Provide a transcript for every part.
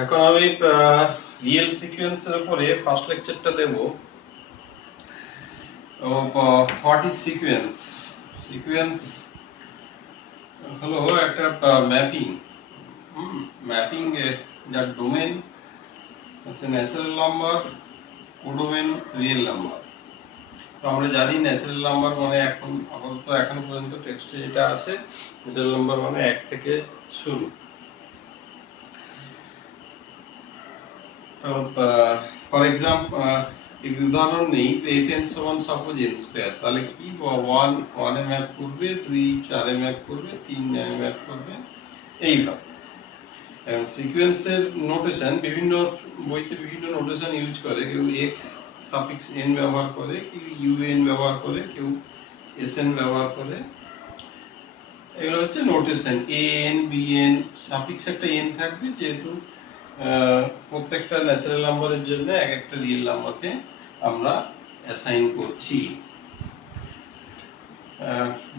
এখন আমি রিয়েল সিকোয়েন্সের উপরে ফার্স্ট লেকচারটা দেব। What is sequence? সিকোয়েন্স হলো একটা ম্যাপিং। ম্যাপিং যার ডোমেন হচ্ছে natural number, codomain real number. তো আমরা জানি ন্যাচারাল নাম্বার মানে এখন পর্যন্ত টেক্সটে যেটা আছে, ন্যাচারাল নাম্বার মানে 1 থেকে শুরু। ফর এক্সাম্পল উদাহরণ নেই, n সমান সাপোজ n স্কয়ার, তাহলে কি 1 1 এ ম্যাপ করবে, 2 4 এ ম্যাপ করবে, 3 এ ম্যাপ করবে, এইভাবে। এবং সিকোয়েন্সের নোটেশন বিভিন্ন বইতে বিভিন্ন নোটেশন ইউজ করে, কেউ x সাফিক্স n ব্যবহার করে, কেউ un ব্যবহার করে, কেউ sn ব্যবহার করে। এগুলো হচ্ছে নোটেশন। an bn সাফিক্স একটা n থাকবে, যেহেতু প্রত্যেকটা ন্যাচারাল নাম্বারের জন্য এক একটা রিয়েল নাম্বারকে আমরা অ্যাসাইন করছি।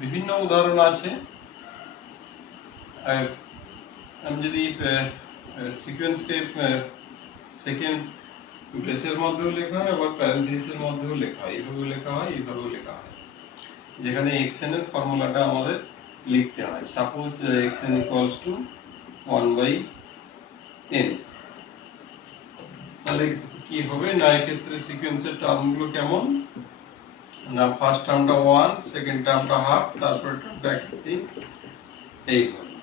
বিভিন্ন উদাহরণ আছে। আমি যদি সিকোয়েন্সকে সেকেন্ড ব্রেসের মধ্যেও লেখা হয়, আবার প্যারেনথেসিসের মধ্যেও লেখা হয়, এইভাবেও লেখা হয়, এইভাবেও লেখা হয়, যেখানে xn এর ফর্মুলাটা আমাদের লিখতে হয়। Suppose xn equals to 1/n। তাহলে কি হবে না, এক্ষেত্রে সিকোয়েন্সের টার্মগুলো কেমন না, ফার্স্ট টার্মটা 1, সেকেন্ড টার্মটা হাফ, তারপর একটা ব্র্যাকেট দিই, এইভাবে।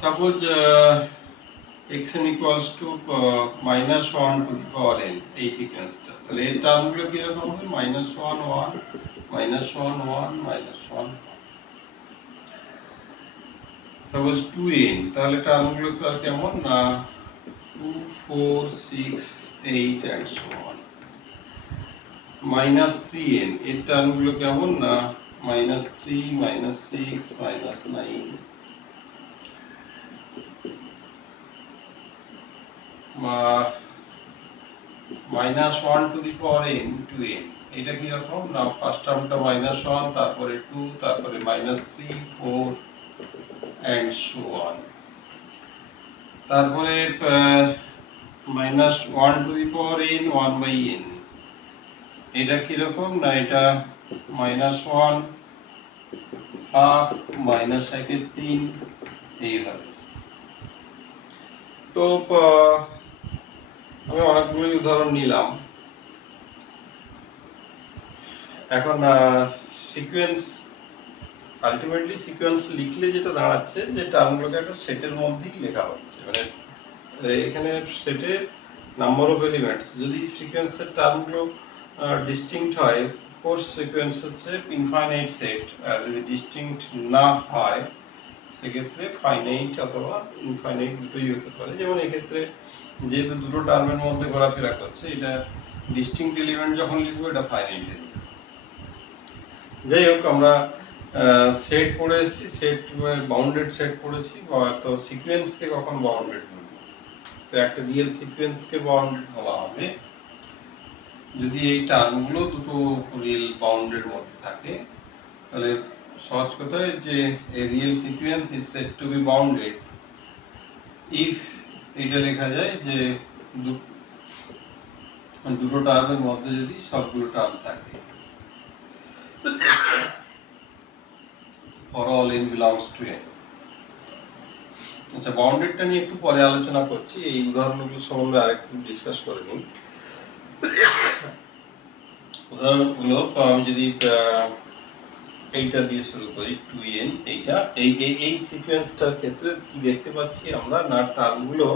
Suppose xn equals to -1 to the power n, এই সিকোয়েন্সটা। তাহলে এর টার্মগুলো কি রকম হবে? -1 1 -1 1 -1। সাপোজ 2n, তাহলে টার্মগুলো তো আর কেমন না 2 4 6 8 and so on। -3n, এর টার্মগুলো কেমন না -3 -6 -9। -1 to the power n 2n, এটা কি রকম না, ফার্স্ট টার্মটা -1, তারপরে 2, তারপরে -3 4 and so on। তারপরে -1 to the power n 1/n, এটা কি রকম না, এটা -1 হাফ -1/3, এইভাবে। তো আমি অনেকগুলো উদাহরণ নিলাম। এখন সিকোয়েন্স, আলটিমেটলি সিকোয়েন্স লিখলে যেটা দাঁড়াচ্ছে যে টার্মগুলোকে একটা সেটের মধ্যেই লেখা হচ্ছে, মানে এখানে সেটে নাম্বার অফ এলিমেন্টস। যদি সিকোয়েন্সের টার্মগুলো ডিস্টিংক্ট হয়, কোর্স সিকোয়েন্স হচ্ছে ইনফাইনাইট সেট, আর যদি ডিস্টিংক্ট না হয় সেক্ষেত্রে ফাইনাইট অথবা ইনফাইনাইট দুটোই হতে পারে। যেমন এক্ষেত্রে যেহেতু দুটো টার্মের মধ্যে ঘোরাফেরা করছে, এটা ডিস্টিংক্ট এলিমেন্ট যখন লিখবো এটা ফাইনাইট হয়ে যাবে। যাই হোক, আমরা সেট পড়ে এসেছি, সেট বাউন্ডেড সেট পড়েছি। তো সিকোয়েন্সকে কখন বাউন্ডেড বলবো? তো একটা রিয়েল সিকোয়েন্সকে বাউন্ডেড বলা হবে যদি এই টার্মগুলো দুটো রিয়েল বাউন্ডের মধ্যে থাকে। তাহলে সহজ কথায় যে a real sequence is said to be bounded if এটা লেখা যায় যে দুটো টার্মের মধ্যে যদি সবগুলো টার্ম থাকে, for all n belongs to n। আচ্ছা, বাউন্ডেডটা নিয়ে একটু পরে আলোচনা করছি, এই উদাহরণগুলো সম্বন্ধে আরেকটু ডিসকাস করে নিই। উদাহরণগুলো আমি যদি এইটা দিয়ে শুরু করি, 2n, এইটা এই সিকোয়েন্সটার ক্ষেত্রে কি দেখতে পাচ্ছি আমরা না, টার্মগুলো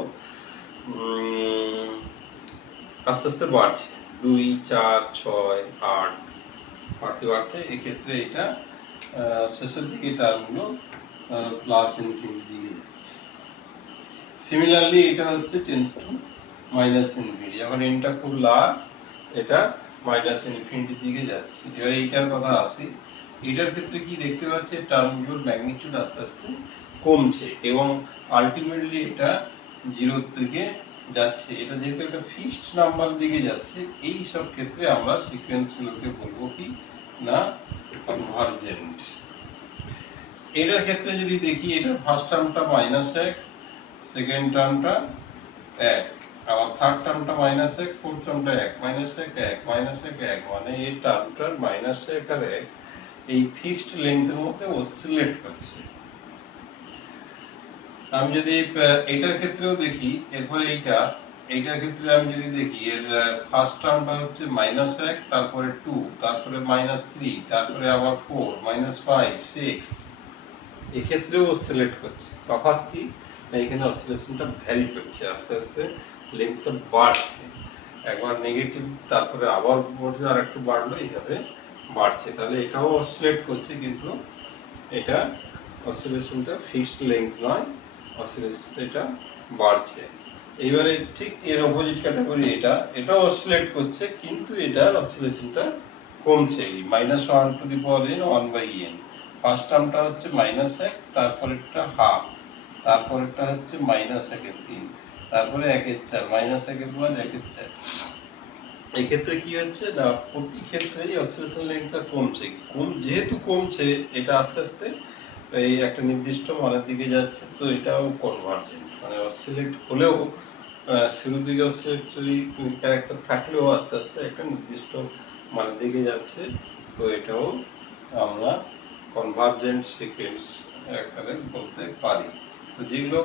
আস্তে আস্তে বাড়ছে, 2 4 6 8 বাড়তে বাড়তে এক্ষেত্রে এটা শেষের দিকে টার্মগুলো প্লাস ইনফিনিটি দিকে যাচ্ছে। সিমিলারলি এটা হচ্ছে টেন্স টু মাইনাস ইনফিনিটি, যখন এনটা খুব লার্জ এটা মাইনাস ইনফিনিটির দিকে যাচ্ছে। এবার এইটার কথা আসি, এটার ক্ষেত্রে কি দেখতে পাচ্ছি, টার্মগুলোর ম্যাগনিটিউড আস্তে আস্তে কমছে এবং আলটিমেটলি এটা 0 দিকে যাচ্ছে। এটা যেহেতু একটা ফিক্সড নাম্বার দিকে যাচ্ছে, এই সব ক্ষেত্রে আমরা সিকোয়েন্সগুলোকে বলবো কি না, কনভার্জেন্ট। এটার ক্ষেত্রে যদি দেখি, এটা ফার্স্ট টার্মটা -1, সেকেন্ড টার্মটা 1, আবার থার্ড টার্মটা -1, ফোর্থ টার্মটা 1, -1, 1, -1, 1, মানে এই টার্মটার -1 আর 1 এই ফিক্সড লেন্থের মধ্যে অসিলেট করছে। আমি যদি এটার ক্ষেত্রেও দেখি, এরপরে এইটার ক্ষেত্রে আমি যদি দেখি, এর ফার্স্ট টার্মটা হচ্ছে -1, তারপরে 2, তারপরে -3, তারপরে আবার 4, -5, 6, এক্ষেত্রেও অসিলেট করছে। তফাৎ কি, এখানে অসিলেশনটা ভ্যারি করছে, আস্তে আস্তে লেন্থটা বাড়ছে, একবার নেগেটিভ তারপরে আবার বলছে আর একটু বাড়লো, এইভাবে বাড়ছে। তাহলে এটাও অসিলেট করছে, কিন্তু এটা অসিলেশনটা ফিক্সড লেন্থ নয়, অসিলেশন এটা বাড়ছে। এইবারে ঠিক এর অপোজিট ক্যাটাগরি এটাও অসিলেট করছে, কিন্তু এটার অসিলেশনটা কমছে। -1 to the power n 1/n, first টার্মটা হচ্ছে -1, তারপরেরটা হাফ, তারপরেরটা হচ্ছে -1/3, তারপরে 1/4, -1/5, 1/4। এই ক্ষেত্রে কি হচ্ছে না, প্রতি ক্ষেত্রেই অসিলেশন লেন্থটা কমছে। যেহেতু কমছে, এটা আস্তে আস্তে এই একটা নির্দিষ্ট মানের দিকে যাচ্ছে, তো এটাও কনভার্জেন্ট, মানে অসিলেট হলেও শুরুর দিকে অসিলেটরি ক্যারেক্টার থাকলেও আস্তে আস্তে একটা নির্দিষ্ট মানের দিকে যাচ্ছে, তো এটাও আমরা কনভার্জেন্ট সিকোয়েন্স আকারে বলতে পারি। তো যেগুলো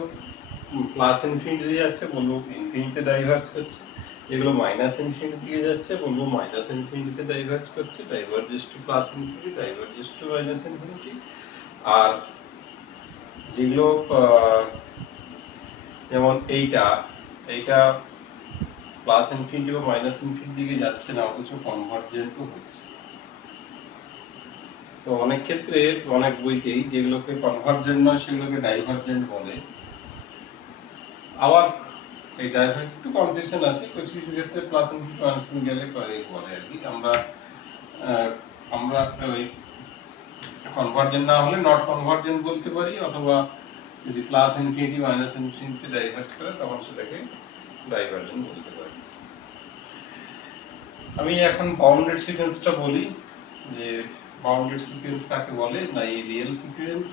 প্লাস ইনফিনিটি যাচ্ছে বলবো ইনফিনিটি ডাইভার্জ করছে, যেগুলো মাইনাস ইনফিনিটি দিকে যাচ্ছে বলবো মাইনাস ইনফিনিটিতে ডাইভার্জ করছে, diverges to plus infinity, diverges to minus infinity. আর যেগুলো যেমন এইটা প্লাস ইনফিনিটি বা মাইনাস ইনফিনিটি দিকে যাচ্ছে না, অথচ কনভার্জেন্টও হচ্ছে। তো অনেক ক্ষেত্রে অনেক বইতেই যেগুলোকে কনভার্জেন্ট নয় সেগুলোকে ডাইভার্জেন্ট বলে। আবার এই ডাইভার্জেন্ট একটু কন্ডিশন আছে, কিছু কিছু ক্ষেত্রে প্লাস ইনফিনিটি মাইনাস ইনফিনিটি গেলে বলে আর কি। আমরা ওই কনভার্জেন্ট না হলে নট কনভার্জেন্ট বলতে পারি, অথবা যদি plus infinity minus infinity diverge করে তখন সেটাকে ডাইভার্জেন্ট বলতে পারি। আমি এখন বাউন্ডেড সিকোয়েন্সটা বলি, যে বাউন্ডেড সিকোয়েন্স কাকে বলে না, এই real sequence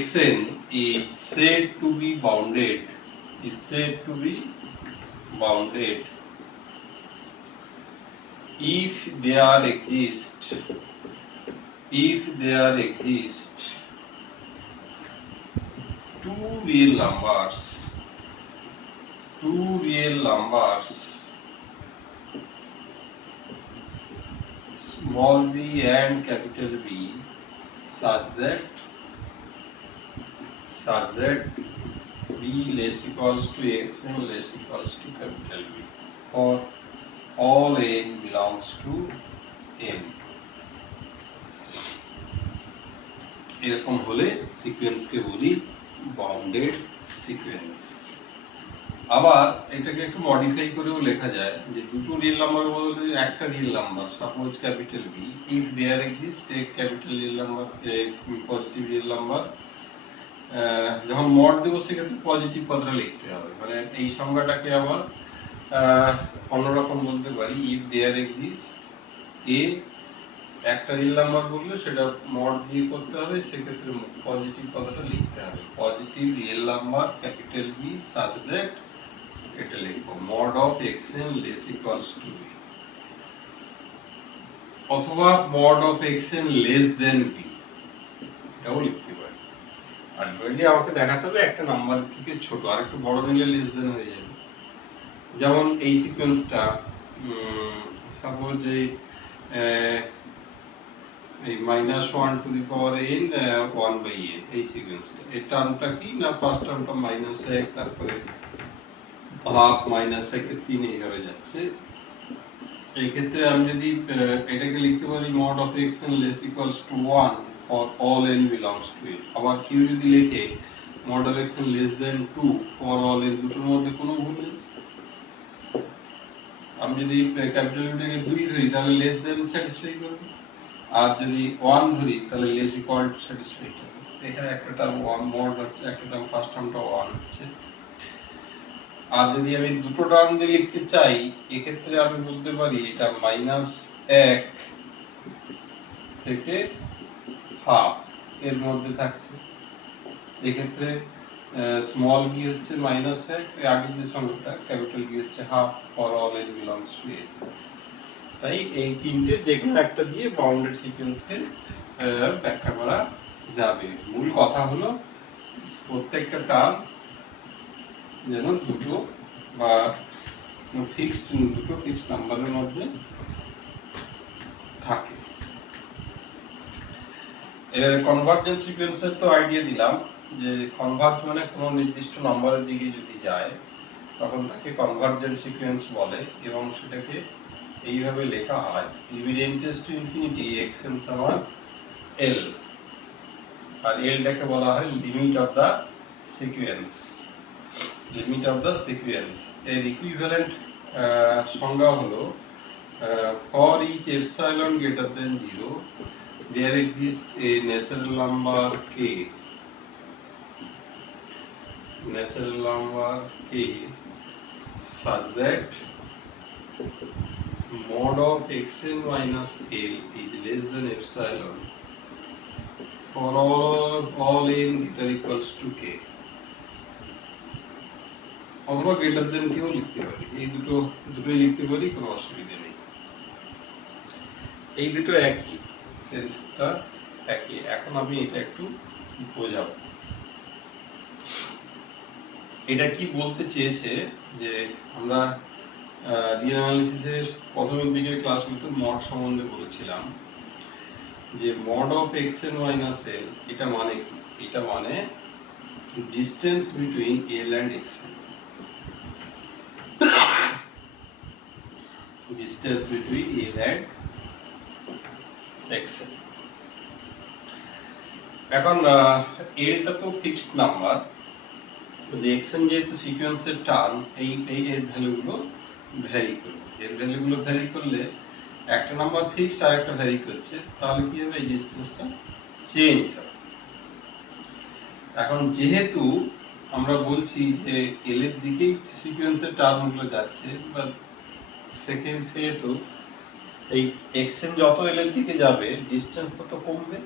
xn is said to be bounded if there exist two real numbers small b and capital B such that b less equals to x and less equals to capital B for all n belongs to n, এরকম হলে সিকোয়েন্সকে বলি bounded sequence. আবার এটাকে একটু modify করেও লেখা যায়, যে দুটো রিয়েল নাম্বারের বদলে একটা real number, suppose capital B, if there exist a capital real number, positive real number, যখন মড দেবো সেক্ষেত্রে পজিটিভ কথাটা লিখতে হবে। মানে এই সংজ্ঞাটাকে আবার অন্যরকম বলতে পারি, ইফ দেয়ার এক্সিস্ট এ, একটা রিয়েল নাম্বার বললে সেটা মড দিয়ে করতে হবে, সেক্ষেত্রে পজিটিভ কথাটা লিখতে হবে, positive real number capital B such that, এটা লিখবো mod of xn less equals to B, অথবা mod of xn less than B, এটাও লিখতে পারি। আলটিমেটলি আমাকে দেখাতে হবে একটা নাম্বার থেকে ছোট, আর একটু বড় নিলে লেস দেন হয়ে যাবে। যেমন এই সিকোয়েন্সটা, সাপোজ এই -1 to the power n 1/n, এই সিকোয়েন্সটা, এই টার্মটা কি না, ফার্স্ট টার্মটা -1, তারপরে হাফ, -1/3, এইভাবে যাচ্ছে। এই ক্ষেত্রে আমি যদি এটাকে লিখতে পারি mod of xn less equals two 1 for all n belongs to it, আবার কেউ যদি লেখে mod of xn less then 2 for all n, দুটোর মধ্যে কোনো ভুল নেই। আমি যদি ক্যাপিটাল বিটাকে 2 ধরি তাহলে লেস দেন স্যাটিসফাই করবে, আর যদি 1 ধরি তাহলে লেস ইকুয়াল টু স্যাটিসফাই করবে। এখানে একটা টার্ম 1 মড হচ্ছে, একটা টার্ম ফার্স্ট টার্মটা 1 হচ্ছে। আর যদি আমি দুটো টার্ম দিয়ে লিখতে চাই, এক্ষেত্রে আমি বলতে পারি এটা -1 থেকে হাফ এর মধ্যে থাকছে। এক্ষেত্রে স্মল বি হচ্ছে -1, আগের যে সংখ্যাটা ক্যাপিটাল বি হচ্ছে half for all N belongs to A. তাই এই তিনটে যে কোনো একটা দিয়ে বাউন্ডেড সিকোয়েন্সকে ব্যাখ্যা করা যাবে। মূল কথা হলো প্রত্যেকটা টার্ম যেন দুটো বা দুটো ফিক্সড নাম্বারের মধ্যে থাকে। এর কনভার্জেন্স সিকোয়েন্সের তো আইডিয়া দিলাম যে কনভার্জ মানে কোনো নির্দিষ্ট নম্বরের দিকে যদি যায় তখন তাকে কনভার্জেন্ট সিকোয়েন্স বলে এবং সেটাকে এইভাবে লেখা হয় limit tends to infinity xn সমান l, আর lটাকে বলা হয় limit of the sequence. Limit of the sequence এর ইকুইভ্যালেন্ট সংজ্ঞা হলো for each epsilon greater than 0 there exists a natural number k such that mod of xn minus l is less than epsilon for all n greater equals to k। অথবা greater than কেও লিখতে পারি, এই দুটোই লিখতে পারি, কোনো অসুবিধা নেই। এই দুটো একই, সেন্সটা একই। এখন আমি এটা একটু বোঝাবো। এটা কি বলতে চেয়েছে যে আমরা রিয়েল অ্যানালিসিসের প্রথমের দিকের ক্লাসগুলোতে মড সম্বন্ধে বলেছিলাম যে mod of xn minus l এটা মানে কি? এটা মানে distance between l and xn, distance between l and xn। এখন lটা তো ফিক্সড নাম্বার, xn যেহেতু সিকোয়েন্সের টার্ম, এই এর ভ্যালুগুলো ভ্যারি করবে। এর ভ্যালুগুলো ভ্যারি করলে একটা নাম্বার ফিক্সড আর একটা ভ্যারি করছে, তাহলে কি হবে? এই ডিসটেন্সটা চেঞ্জ হবে। এখন যেহেতু আমরা বলছি যে l এর দিকেই সিকোয়েন্সের টার্মগুলো যাচ্ছে, বা সেহেতু এই xn যত l এর দিকে যাবে ডিসটেন্স তত কমবে।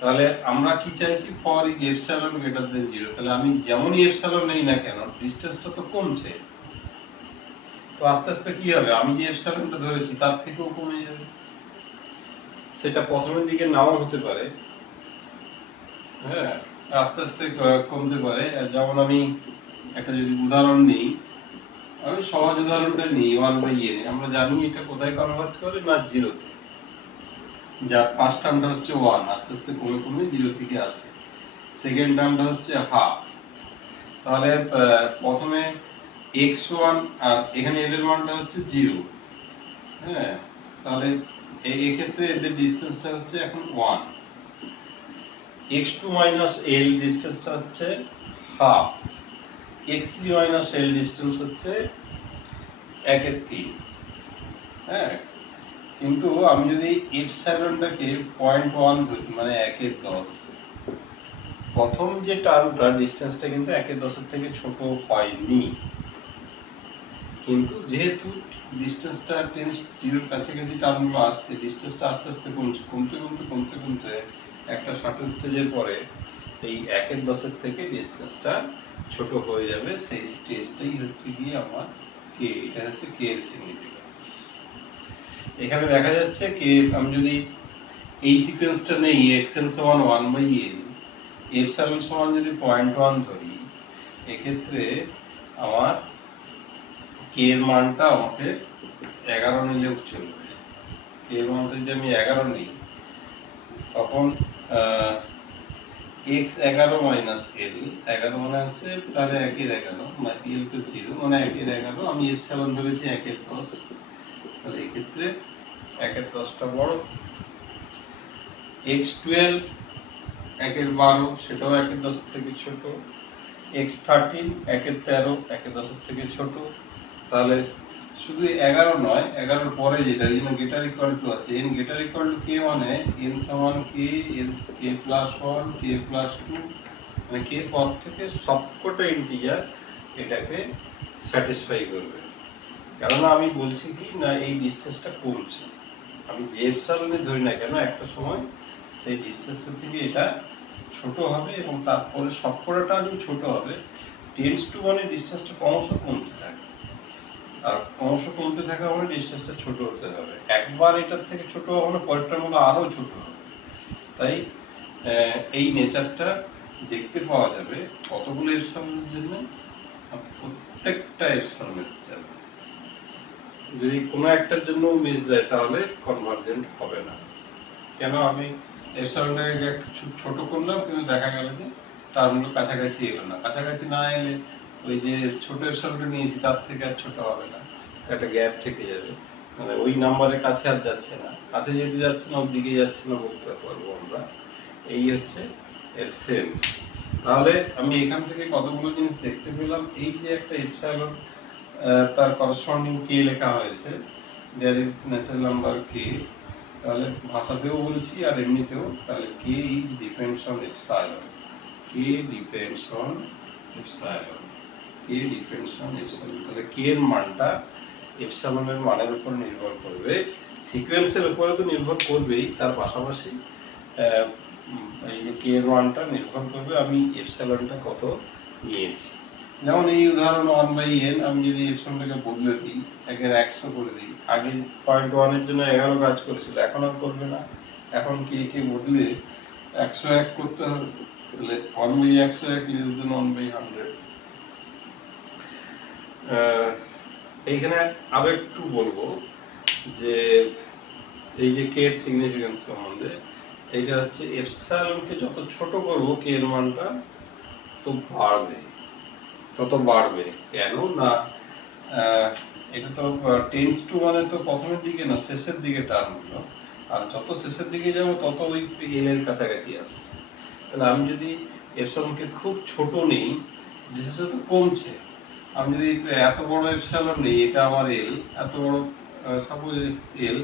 তাহলে আমরা কি চাইছি? For is epsilon greater than 0। তাহলে আমি যেমনই এপসাইলন নেই না কেন ডিসটেন্সটা তো কমছে। তো আস্তে আস্তে কি হবে? আমি যে এপসাইলনটা ধরেছি তার থেকেও কমে যাবে। সেটা প্রথমের দিকে নাও হতে পারে, হ্যাঁ, আস্তে আস্তে কমতে পারে। যেমন আমি একটা যদি উদাহরণ নিই, আমি সহজ উদাহরণটা নিই 1/n। আমরা জানি এটা কোথায় কনভার্জ করে? না 0-তে। যার ফার্স্ট টার্মটা হচ্ছে 1, আস্তে আস্তে কমে কমে 0 থেকে আসে। সেকেন্ড টার্মটা হচ্ছে হাফ। তাহলে প্রথমে x1 আর এখানে l এর মানটা হচ্ছে 0, হ্যাঁ, তাহলে এই ক্ষেত্রে এদের ডিসটেন্সটা হচ্ছে এখন 1। x2 মাইনাস l ডিসটেন্সটা হচ্ছে half. x3 minus l distance হচ্ছে 1/3, হ্যাঁ। কিন্তু আমি যদি এপসাইলনটাকে 0.1 ধরি, মানে 1/10, প্রথম যে টার্মটা ডিসটেন্সটা কিন্তু 1/10 এর থেকে ছোট হয়নি। কিন্তু যেহেতু ডিসটেন্সটা টেন্স 0-এর কাছাকাছি টার্মগুলো আসছে, ডিসটেন্সটা আস্তে আস্তে কমতে একটা সার্টেন স্টেজের পরে এই 1/10 এর থেকে ডিসটেন্সটা ছোট হয়ে যাবে। সেই স্টেজটাই হচ্ছে গিয়ে আমার কে। এটা হচ্ছে কে এর সিগনিফিকেন্স। এখানে দেখা যাচ্ছে কে, আমি যদি এই সিকোয়েন্সটা নেই xn সমান 1/n, এপসাইলন সমান যদি 0.1 ধরি, এক্ষেত্রে আমার কে এর মানটা আমাকে 11 নিলেও চলবে। কে এর মানটা যদি আমি 11 নিই, তখন x11 মাইনাস l, 11 মানে হচ্ছে তাহলে 1/11, মানে l তো 0, মানে 1/11। আমি এপসাইলন ধরেছি 1/10, তাহলে এক্ষেত্রে 1/10টা বড়। x12 1/12, সেটাও 1/10 থেকে ছোট। x13 1/13, 1/10 থেকে ছোট। তাহলে শুধু 11 নয়, 11-এর পরে যেটা গ্রেটার ইকুয়াল টু আছে, n greater equal to k, মানে n সমান k, k plus 1, k plus 2, মানে k পদ থেকে সবকটা ইন্টিজার এটাকে স্যাটিসফাই করবে। কেননা আমি বলছি কি না, এই ডিসটেন্সটা কমছে। আমি যে এপসাইলনই ধরি না কেন একটা সময় সেই ডিসটেন্সের থেকে এটা ছোট হবে এবং তারপরে সবকটা যখন ছোট হবে টেন্স টু মানে ডিসটেন্সটা ক্রমশ কমতে থাকে, আর ক্রমশ কমতে থাকা মানে ডিসটেন্সটা ছোট হতে হবে। একবার এটার থেকে ছোট হবে মানে পরেরটার মধ্যে আরো ছোট হবে। তাই এই নেচারটা দেখতে পাওয়া যাবে কতগুলো এপসাইলনের জন্য, প্রত্যেকটা এপসাইলনের জন্য। যদি কোনো একটার জন্য মিস যায় তাহলে কনভার্জেন্ট হবে না। কেন আমি এপসাইলনটাকে একটু ছোট করলাম কিন্তু দেখা গেল যে তার মূল্য কাছাকাছি এলো না, কাছাকাছি না এলে ওই যে ছোট এপসাইলনটা নিয়েছি তার থেকে আর ছোট হবে না, একটা গ্যাপ থেকে যাবে, মানে ওই নাম্বারের কাছে আর যাচ্ছে না, কাছে যেতে যাচ্ছে না ওর দিকে যাচ্ছে না বলতে পারবো আমরা। এই হচ্ছে এর সেন্স। তাহলে আমি এখান থেকে কতগুলো জিনিস দেখতে পেলাম। এই যে একটা এপসাইলন তার করসপন্ডিং কে লেখা হয়েছে, there is natural number K, তাহলে ভাষাতেও বলছি আর এমনিতেও, তাহলে K is depends on epsilon, K depends on epsilon, K depends on epsilon. তাহলে কে এর মানটা এপসাইলনের মানের উপর নির্ভর করবে, সিকোয়েন্সের উপরে তো নির্ভর করবেই, তার পাশাপাশি এই যে কে এর মানটা নির্ভর করবে আমি এপসাইলনটা কত নিয়েছি। যেমন এই উদাহরণ 1/n আমি যদি এপসাইলনটাকে বদলে দিই, একে 100 করে দিই, আগে 0.1 এর জন্য 11 কাজ করেছিল, এখন আর করবে না, এখন কে বদলে 101 করতে হবে, তাহলে 1/101 লেস দেন 1/100। এইখানে আরো একটু বলবো যে এই যে কে এর সিগনিফিকেন্স সম্বন্ধে, এইটা হচ্ছে এপসাইলনকে যত ছোট করব কে এর মানটা তো বাড়বে, তত বাড়বে। কেন না এটা তো টেন্স টু মানে তো প্রথমের দিকে না শেষের দিকে টার্ম হলো, আর যত শেষের দিকে যাব তত ওই এল এর কাছাকাছি আসছে। তাহলে আমি যদি এপসাইলনকে খুব ছোট নেই, ডিসটেন্স তো কমছে, আমি যদি এত বড় এপসাইলন নেই, এটা আমার এল, এত বড় সাপোজ এল,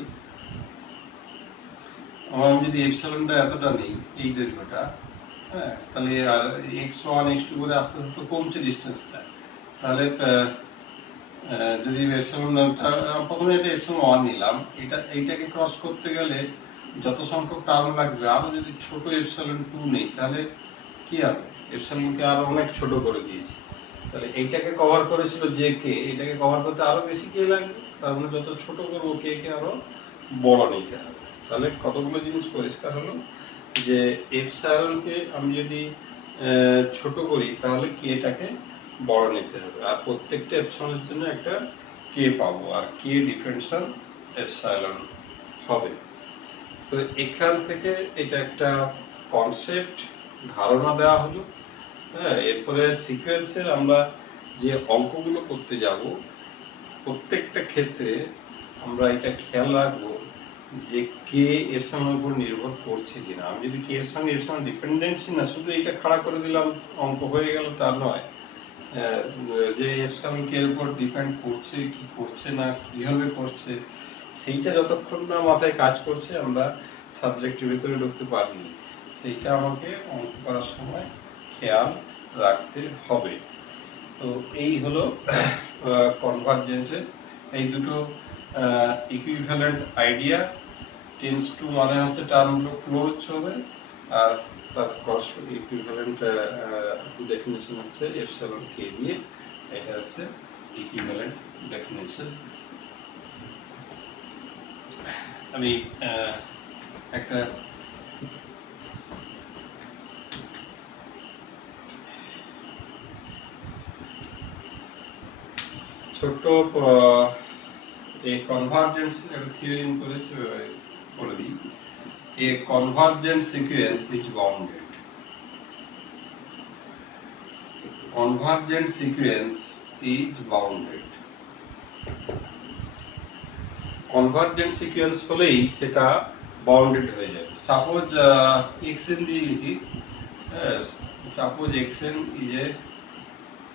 আমি যদি এপসাইলনটা এতটা নেই এই দৈর্ঘ্যটা, হ্যাঁ, তাহলে x1 x2 করে আস্তে আস্তে তো কমছে ডিসটেন্সটা। তাহলে যদি এপসাইলনটা প্রথমে এটা এপসাইলন 1 নিলাম, এইটাকে ক্রস করতে গেলে যত সংখ্যক টার্ম লাগবে, আরো যদি ছোট এপসাইলন 2 নেই তাহলে কি হবে, এপসাইলনকে আরো অনেক ছোট করে দিয়েছি। তাহলে এইটাকে কভার করেছিল যে কে, এটাকে কভার করতে আরো বেশি কে লাগবে, তার মানে যত ছোট করবো কে আরো বড় নিতে হবে। তাহলে কতগুলো জিনিস পরিষ্কার হলো যে এপসাইলনকে আমি যদি ছোট করি তাহলে কেটাকে বড় নিতে হবে, আর প্রত্যেকটা এপসাইলনের জন্য একটা কে পাবো, আর কে ডিফারেন্সিয়াল এপসাইলন হবে। তো এখান থেকে এটা একটা কনসেপ্ট ধারণা দেওয়া হলো। হ্যাঁ, এরপরে সিকোয়েন্সের আমরা যে অঙ্কগুলো করতে যাব প্রত্যেকটা ক্ষেত্রে আমরা এটা খেয়াল রাখবো যে কে এর সঙ্গে উপর নির্ভর করছে কিনা। আমি যদি কে এর সঙ্গে ডিপেন্ডেন্সি না শুধু এটা খাড়া করে দিলাম অঙ্ক হয়ে গেল তা নয়, যে এর সঙ্গে কে এর উপর ডিপেন্ড করছে কি করছে না কিভাবে করছে সেইটা যতক্ষণ না মাথায় কাজ করছে আমরা সাবজেক্টের ভিতরে ঢুকতে পারিনি, সেইটা আমাকে অঙ্ক করার সময় খেয়াল রাখতে হবে। তো এই হলো কনভার্জেন্সের এই দুটো ইকুইভ্যালেন্ট আইডিয়া। টেন্স টু মানে হচ্ছে টার্মগুলো ক্লোজ হবে, আর তার ইকুইভ্যালেন্ট ডেফিনেশন হচ্ছে এপসাইলন কে দিয়ে, এটা হচ্ছে ইকুইভ্যালেন্ট ডেফিনেশন। আমি একটা ছোট্ট এই কনভার্জেন্স একটা থিওরি করেছে বলে দিই। A convergent sequence is bounded. Convergent sequence is bounded. Convergent sequence হলেই সেটা বাউন্ডেড হয়ে যাবে। সাপোজ xn দিয়ে লিখি, suppose xn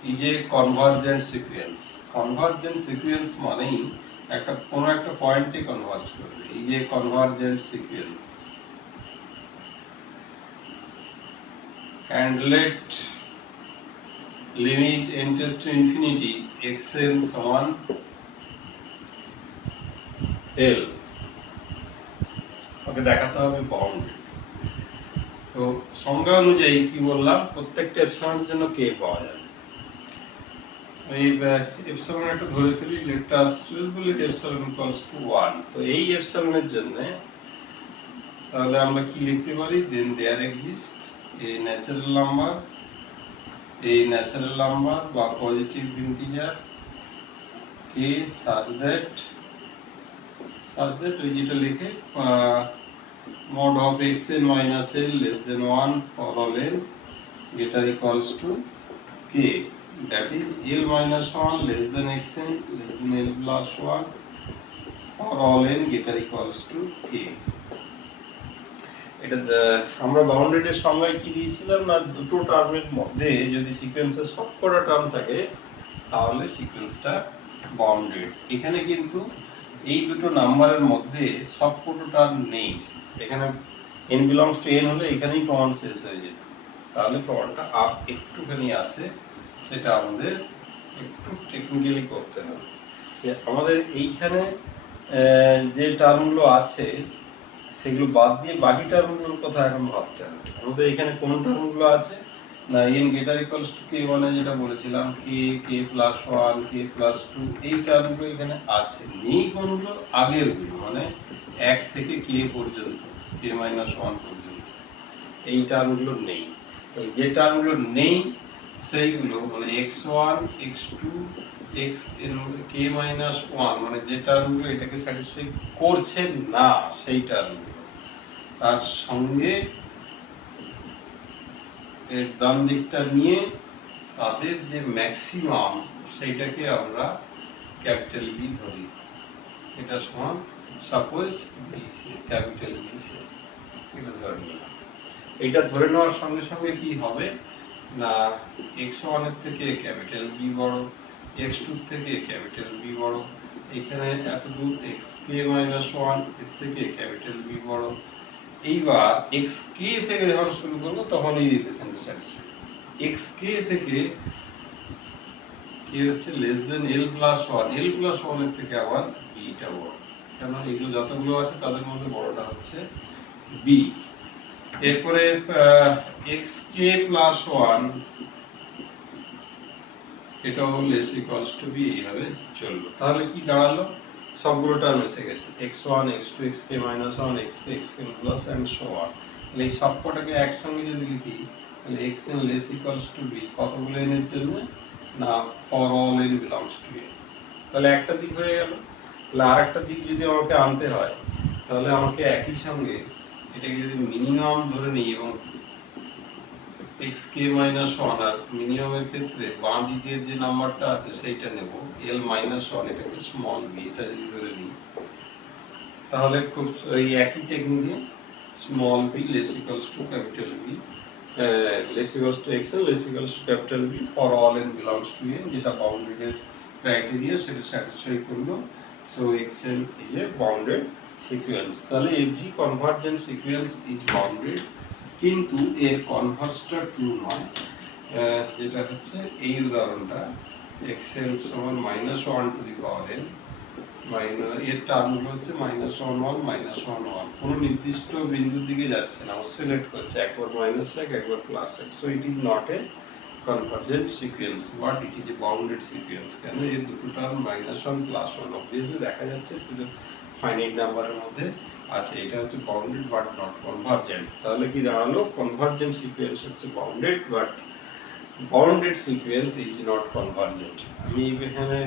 is a convergent sequence. Convergent sequence মানেই কোনো একটা পয়েন্টে কনভার্জ করবে, is a convergent sequence. And let limit n tends to infinity xn সমান l, ওকে দেখাতে হবে বাউন্ডেড। তো সংজ্ঞা অনুযায়ী কি বললাম, প্রত্যেকটা এপসাইলনের জন্য কে পাওয়া যাবে। এই এপসাইলন একটা ধরে ফেলি, লেট আস চুজ বলি এপসাইলন ইকুয়ালস টু 1। তো এই এপসাইলনের জন্য তাহলে আমরা কি লিখতে পারি, then there exist a natural number বা positive integer K such that ওই যেটা লিখে mod of xn minus l less than 1 for all n greater equals to k, that is l minus 1 less than xn less than l plus 1 for all n greater equals to k। এটা আমরা বাউন্ডেডের সংজ্ঞায় কি দিয়েছিলাম না, দুটো টার্মের মধ্যে যদি সিকোয়েন্সের সবকটা টার্ম থাকে তাহলে সিকোয়েন্সটা বাউন্ডেড। এখানে কিন্তু এই দুটো নাম্বারের মধ্যে সবকটা টার্ম নেই। এখানে n বিলংস টু n হলে এখানেই প্রমাণ শেষ হয়ে যেত, তাহলে প্রমাণটা একটুখানি আছে, সেটা আমাদের একটু টেকনিক্যালি করতে হবে। আমাদের এইখানে যে টার্মগুলো আছে সেগুলো বাদ দিয়ে বাকি টার্মগুলোর কথা এখন ভাবতে হবে। আমাদের এখানে কোন টার্মগুলো আছে না, n greater equals to k মানে যেটা বলেছিলাম k plus 1 k plus 2 এই টার্মগুলো এখানে আছে। নেই কোনগুলো, আগের গুলো মানে 1 থেকে k পর্যন্ত k minus 1 পর্যন্ত এই টার্মগুলো নেই। এই যে টার্মগুলো নেই সেইগুলো মানে x1 x2 x k minus 1 মানে যে টার্মগুলো এটাকে স্যাটিসফাই করছে না সেই টার্মগুলো, তার সঙ্গে এর ডান দিকটা নিয়ে তাদের যে ম্যাক্সিমাম সেইটাকে আমরা ক্যাপিটাল বি ধরি। এটা সমান সাপোজ ক্যাপিটাল বি, এটা ধরে নিলাম। এটা ধরে নেওয়ার সঙ্গে সঙ্গে কি হবে না, x1 এর থেকে ক্যাপিটাল বি বড়, x2 থেকে ক্যাপিটাল বি বড়, এখানে এত দূর xk minus 1 এর থেকে ক্যাপিটাল বি বড়। এইবার xk থেকে যখন শুরু করবো তখন এই রিলেশনটা স্যাটিসফাই। xk থেকে কি হচ্ছে less than l plus 1, l plus 1 এর থেকে আবার b টা বড়, কারণ এগুলো যতগুলো আছে তাদের মধ্যে বড়টা হচ্ছে b। এরপরে xk plus 1 এটাও লেস ইকুয়ালস টু b, এইভাবে চললো। তাহলে কি দাঁড়ালো, সবগুলো টার্ম এসে গেছে x1 x2 xk minus 1 xk xn plus and so on। তাহলে এই সবকটাকে একসঙ্গে যদি লিখি তাহলে xn less equals to b কতগুলো n এর জন্য না, for all n belongs to a। তাহলে একটা দিক হয়ে গেল। তাহলে আরেকটা দিক যদি আমাকে আনতে হয় তাহলে আমাকে একই সঙ্গে এটাকে যদি মিনিমাম ধরে নিই এবং xk minus 1 আর মিনিমামের ক্ষেত্রে বাঁ দিকের যে নাম্বারটা আছে সেইটা নেব l minus 1, এটাকে স্মল b এটা যদি ধরে নিই তাহলে খুব এই একই টেকনিকে small b less equals to capital B less equals to xn less equals to capital B for all n belongs to n, যেটা বাউন্ডেড ক্রাইটেরিয়া সেটা স্যাটিসফাই করলো। So xn is a bounded sequence। তাহলে every convergent sequence is bounded, কিন্তু এর কনভার্সটা true নয়। যেটা হচ্ছে এই উদাহরণটা xn সমান -1 টু দি পাওয়ার n, এর টার্মগুলো হচ্ছে -1 1 -1 1, কোনো নির্দিষ্ট বিন্দুর দিকে যাচ্ছে না, অসিলেট করছে, একবার -1 একবার +1। So it is not a convergent sequence, but it is a bounded sequence. কেন, এর দুটো টার্ম -1 +1 অবভিয়াসলি দেখা যাচ্ছে ফাইনাইট নাম্বারের মধ্যে আছে। এটা হচ্ছে বাউন্ডেড বাট নট কনভার্জেন্ট। তাহলে কি দাঁড়ালো, কনভার্জেন্ট সিকোয়েন্স হচ্ছে bounded but bounded sequence is not convergent. আমি এখানে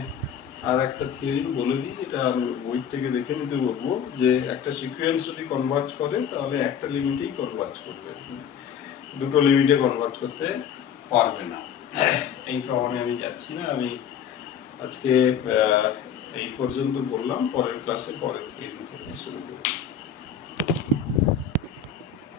আর একটা থিওরি বলে দিই, এটা আমি বই থেকে দেখে নিতে বলবো যে একটা সিকোয়েন্স যদি কনভার্জ করে তাহলে একটা লিমিটেই কনভার্জ করবে, দুটো লিমিটে কনভার্জ করতে পারবে না। এই প্রমাণে আমি যাচ্ছি না, আমি আজকে এই পর্যন্ত বললাম, পরের ক্লাসে পরের থিওরি থেকে শুরু করব।